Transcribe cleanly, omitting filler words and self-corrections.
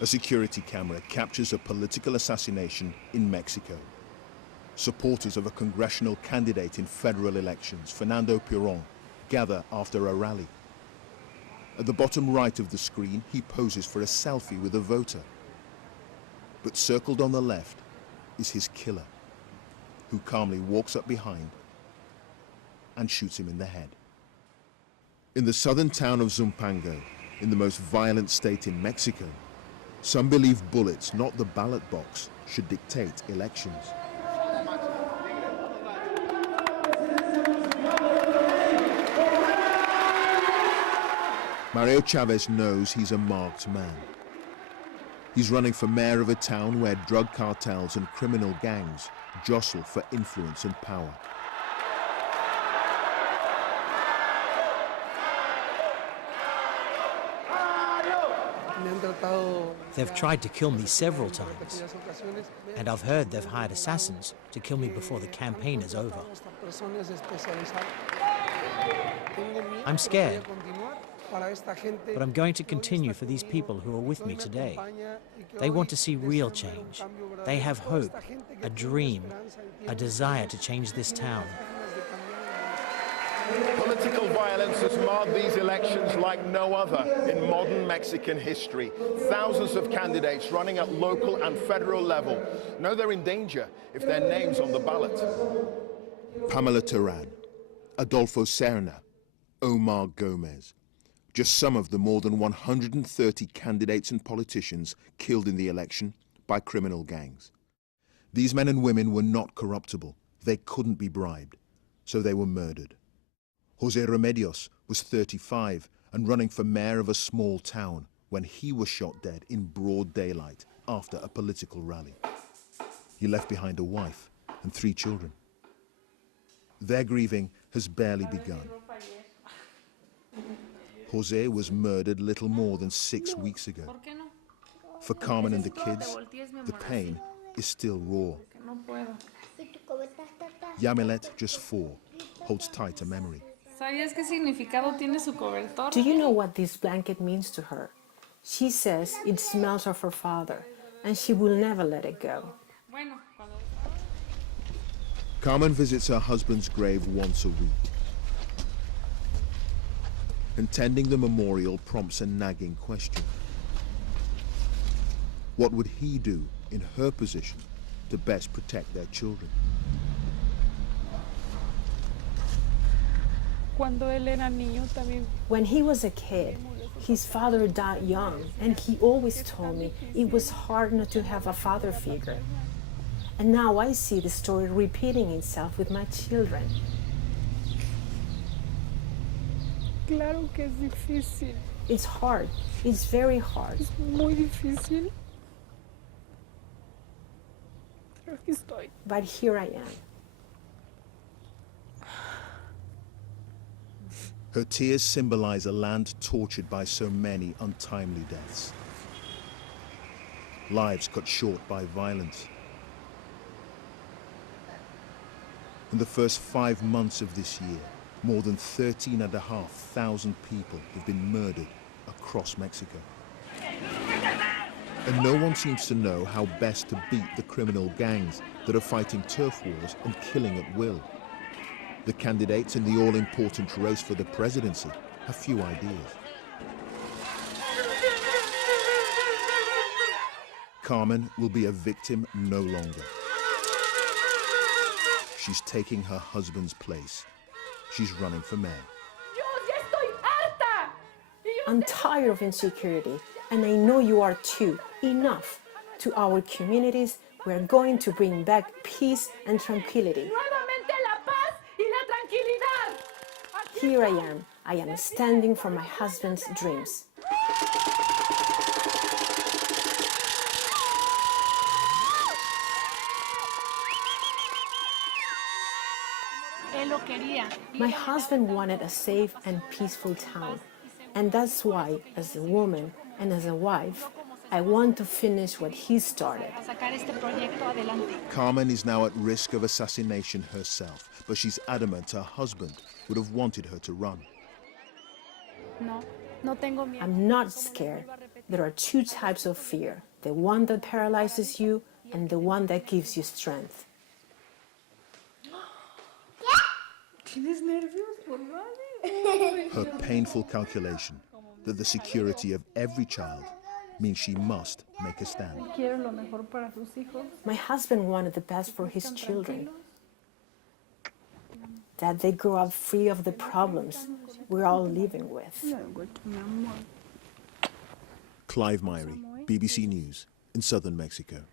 A security camera captures a political assassination in Mexico. Supporters of a congressional candidate in federal elections, Fernando Peron, gather after a rally. At the bottom right of the screen, he poses for a selfie with a voter. But circled on the left is his killer, who calmly walks up behind and shoots him in the head. In the southern town of Zumpango, in the most violent state in Mexico, some believe bullets, not the ballot box, should dictate elections. Mario Chavez knows he's a marked man. He's running for mayor of a town where drug cartels and criminal gangs jostle for influence and power. They've tried to kill me several times, and I've heard they've hired assassins to kill me before the campaign is over. I'm scared, but I'm going to continue for these people who are with me today. They want to see real change. They have hope, a dream, a desire to change this town. Political violence has marred these elections like no other in modern Mexican history. Thousands of candidates running at local and federal level know they're in danger if their name's on the ballot. Pamela Terán, Adolfo Serna, Omar Gomez. Just some of the more than 130 candidates and politicians killed in the election by criminal gangs. These men and women were not corruptible. They couldn't be bribed, so they were murdered. Jose Remedios was 35 and running for mayor of a small town when he was shot dead in broad daylight after a political rally. He left behind a wife and 3 children. Their grieving has barely begun. Jose was murdered little more than 6 weeks ago. For Carmen and the kids, the pain is still raw. Yamilet, just 4, holds tight a memory. Do you know what this blanket means to her? She says it smells of her father, and she will never let it go. Carmen visits her husband's grave once a week. And tending the memorial prompts a nagging question. What would he do in her position to best protect their children? When he was a kid, his father died young, and he always told me it was hard not to have a father figure. And now I see the story repeating itself with my children. Claro que es difícil. It's hard. It's very hard. Es muy difícil. Pero aquí estoy. But here I am. Her tears symbolize a land tortured by so many untimely deaths. Lives cut short by violence. In the first 5 months of this year, more than 13,500 people have been murdered across Mexico. And no one seems to know how best to beat the criminal gangs that are fighting turf wars and killing at will. The candidates in the all-important race for the presidency have few ideas. Carmen will be a victim no longer. She's taking her husband's place. She's running for mayor. I'm tired of insecurity, and I know you are too. Enough. To our communities, we're going to bring back peace and tranquility. Here I am. I am standing for my husband's dreams. My husband wanted a safe and peaceful town, and that's why, as a woman and as a wife, I want to finish what he started. Carmen is now at risk of assassination herself, but she's adamant her husband would have wanted her to run. I'm not scared. There are two types of fear, the one that paralyzes you and the one that gives you strength. Her painful calculation that the security of every child means she must make a stand. My husband wanted the best for his children, that they grow up free of the problems we're all living with. Clive Myrie, BBC News in southern Mexico.